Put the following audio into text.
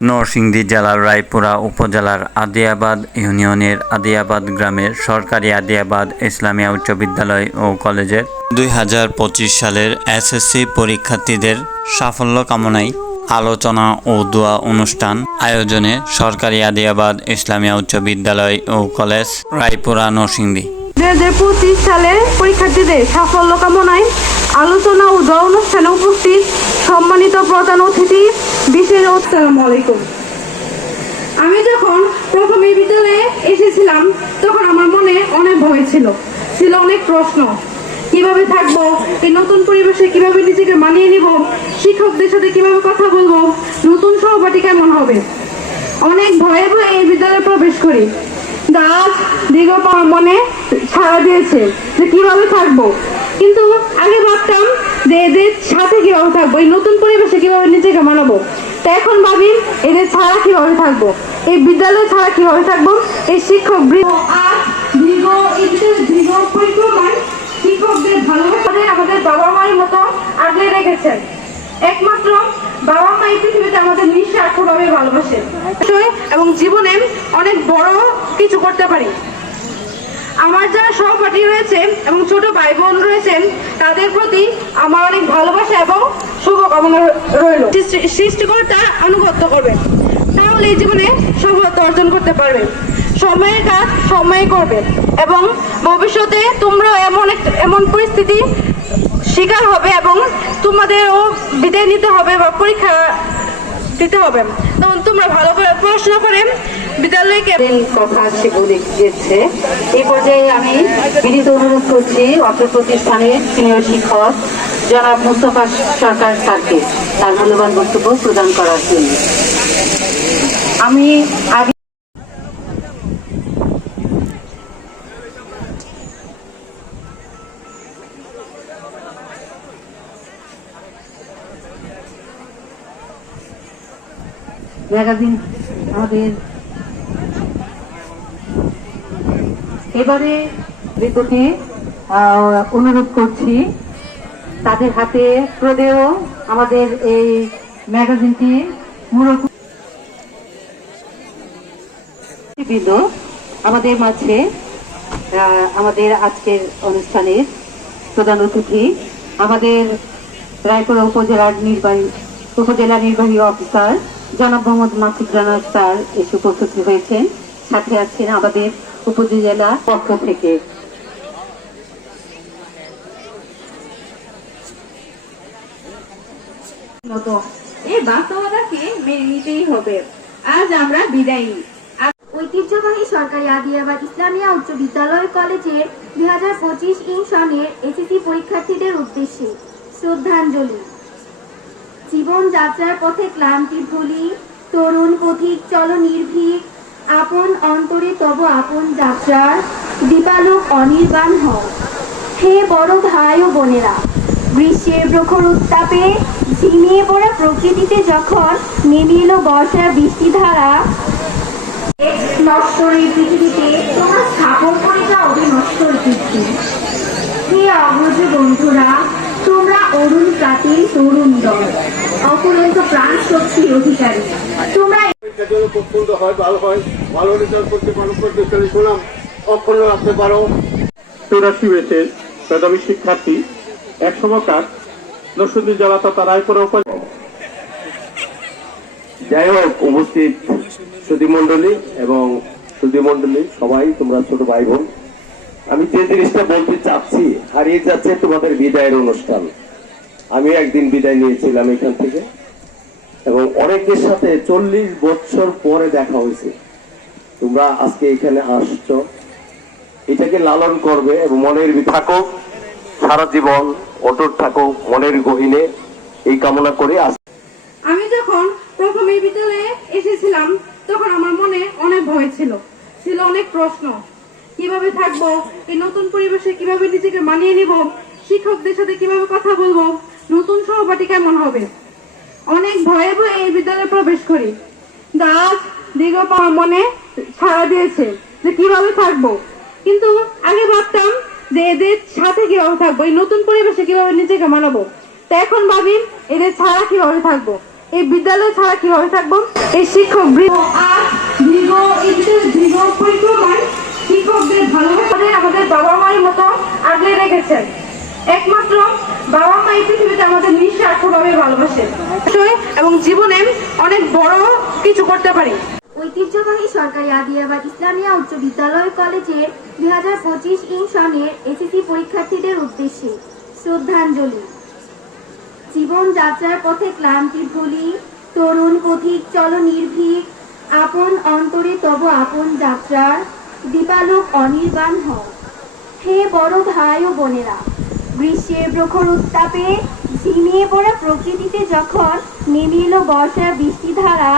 নরসিংদী জেলার রায়পুরা উপজেলার আদিয়াবাদ ইউনিয়নের আদিয়াবাদ গ্রামের সরকারি আদিয়াবাদ ইসলামিয়া উচ্চ বিদ্যালয় ও কলেজের দুই হাজার পঁচিশ সালের এসএসসি পরীক্ষার্থীদের সাফল্য কামনায় আলোচনা ও দোয়া অনুষ্ঠান আয়োজনে সরকারি আদিয়াবাদ ইসলামিয়া উচ্চ বিদ্যালয় ও কলেজ রায়পুরা নরসিংদী। দুই সালের পরীক্ষার্থীদের সাফল্য কামনায় আলোচনা ও অনুষ্ঠানে উপস্থিত সম্মানিত প্রধান অতিথি, বিশেষ আসসালামু আলাইকুম। আমি যখন প্রথম বিদ্যালয়ে এসেছিলাম, তখন আমার মনে অনেক ভয় ছিল। ছিল অনেক প্রশ্ন। কীভাবে থাকব? এই নতুন পরিবেশে কীভাবে নিজেকে মানিয়ে নিব? শিক্ষকদের সাথে কীভাবে কথা বলব? নতুন সহপাঠী কেমন হবে? অনেক ভয়ে ভয়ে এই বিদ্যালয়ে প্রবেশ করি। দাস, দীর্ঘ মনে সাড়া দিয়েছে যে কীভাবে থাকব। কিন্তু আগে ভাবতাম যে এদের সাথে কীভাবে থাকব, এই নতুন পরিবেশে কীভাবে নিজেকে মানাবো। তা এখন ভাবি, এদের ছাড়া কীভাবে থাকব? এই বিদ্যালয় ছাড়া কীভাবে থাকব? এই শিক্ষক দীর্ঘ দীর্ঘ পরিক্রমায় শিক্ষকদের ভালোবাসা আমাদের বাবা মায়ের মতো আগলে রেখেছেন। একমাত্র বাবা মা এই পৃথিবীতে আমাদের নিঃস্বার্থভাবে ভালোবাসে। এবং জীবনে অনেক বড় কিছু করতে পারি। আমার যারা সহপাঠী রয়েছে এবং ছোট ভাই বোন রয়েছেন তাদের প্রতি আমার অনেক ভালোবাসা এবং শুভকামনা রইল। সৃষ্টিকর্তা আনুগত্য করবে। তাহলে এই জীবনে সফলতা অর্জন করতে পারবে। সময়ের কাজ সময়ে করবে এবং ভবিষ্যতে তোমরা এমন এমন পরিস্থিতি শিকার হবে এবং তোমাদেরও বিদায় নিতে হবে বা পরীক্ষা দিতে হবে। তখন তোমরা ভালো করে পড়াশোনা করে বিদ্যালয়কে কথা সে বলে গেছে। এই পর্যায়ে আমি বিনীত অনুরোধ করছি অত্র প্রতিষ্ঠানের সিনিয়র শিক্ষক জনাব মুস্তফা সরকার স্যারকে তার মূল্যবান বক্তব্য প্রদান করার জন্য। আমি আগে ম্যাগাজিন আমাদের এবারে রিপোর্টে অনুরোধ করছি, তাদের হাতে প্রদেয় আমাদের এই ম্যাগাজিনটি মুরব্বীবৃন্দ আমাদের মাঝে আমাদের আজকের অনুষ্ঠানের প্রধান অতিথি, আমাদের রায়পুরা উপজেলার নির্বাহী, উপজেলা নির্বাহী অফিসার জনাব মোহাম্মদ মাসুদ রানা স্যার এসে উপস্থিত হয়েছেন। সাথে আছেন আমাদের উপজেলা পক্ষ থেকে। এই বাস্তবতাকে মেনে নিতেই হবে। আজ আমরা বিদায় ঐতিহ্যবাহী সরকারি আদিয়াবাদ ইসলামিয়া উচ্চ বিদ্যালয় দুই হাজার পঁচিশ ইং সনের এসএসসি পরীক্ষার্থীদের উদ্দেশ্যে শ্রদ্ধাঞ্জলি। জীবন যাত্রার পথে ক্লান্তি ভুলি তরুণ, পথিক চল নির্ভীক আপন অন্তরে তব আপন যাত্রার দীপালোক অনির্বাণ হও। হে বড় ভাই ও বোনেরা, গ্রীষ্মের প্রখর উত্তাপে ঝিমিয়ে পড়া প্রকৃতিতে যখন নেমে এলো বর্ষার বৃষ্টিধারা নশ্বর এই পৃথিবীতে তোমরা স্থাপন করে যাও বিনশ্বর কীর্তি হে অগ্রজ বন্ধুরা, তোমরা অরুণ প্রাতির তরুণ দল, অপরন্ত প্রাণ শক্তির অধিকারী। তোমরা হয় ভালো হয় ভালো রেজাল্ট করতে পারো সুনাম অক্ষুণ্ণ রাখতে পারো। চৌরাশি বেচের মেধাবী শিক্ষার্থী এক সময়কার জেলা তথা রায়পুরা উপজেলা যাই হোক উপস্থিত সুধী মন্ডলী এবং সুধী সবাই তোমরা ছোট ভাই বোন আমি যে জিনিসটা বলতে চাচ্ছি হারিয়ে যাচ্ছে তোমাদের বিদায়ের অনুষ্ঠান। আমি একদিন বিদায় নিয়েছিলাম এখান থেকে। এবং অনেকের সাথে চল্লিশ বছর পরে দেখা হয়েছে। তোমরা আজকে এখানে আসছো। এটাকে লালন করবে এবং মনের থাকো। সারা জীবন অটুট থাকো, মনের গহিনে। এই কামনা করে আস আমি যখন প্রথম এই বিদ্যালয়ে এসেছিলাম, তখন আমার মনে অনেক ভয় ছিল। ছিল অনেক প্রশ্ন। কীভাবে থাকব? এই নতুন পরিবেশে কীভাবে নিজেকে মানিয়ে নিব? শিক্ষকদের সাথে কীভাবে কথা বলব? নতুন সহপাঠী কেমন হবে? অনেক ভয়ে ভয়ে এই বিদ্যালয়ে প্রবেশ করি। দাস দীর্ঘ মনে সাড়া দিয়েছে যে কীভাবে থাকব। কিন্তু আগে ভাবতাম যে এদের সাথে কীভাবে থাকব, এই নতুন পরিবেশে কীভাবে নিজেকে মানাবো। তা এখন ভাবি, এদের ছাড়া কীভাবে থাকব? এই বিদ্যালয় ছাড়া কীভাবে থাকব? এই শিক্ষক দীর্ঘ দীর্ঘ পরিক্রমায় শিক্ষকদের ভালোবাসা আমাদের বাবা মায়ের মতো আগলে রেখেছেন একমাত্র বাবা মা এই পৃথিবীতে আমাদের নিঃস্বার্থভাবে ভালোবাসে। এবং জীবনে অনেক বড় কিছু করতে পারি। ঐতিহ্যবাহী সরকারি আদিয়াবাদ ইসলামিয়া উচ্চ বিদ্যালয় কলেজের দুই হাজার পঁচিশ ইং সনের এসএসসি পরীক্ষার্থীদের উদ্দেশ্যে শ্রদ্ধাঞ্জলি। জীবনযাত্রার পথে ক্লান্তি ভুলি, তরুণ পথিক চল নির্ভীক, আপন অন্তরে তব আপন যাত্রার দীপালোক অনির্বাণ হও। হে বড় ভাই ও বোনেরা, গ্রীষ্মের প্রখর উত্তাপে ঝিমিয়ে পড়া প্রকৃতিতে যখন নেমে এলো বর্ষার বৃষ্টিধারা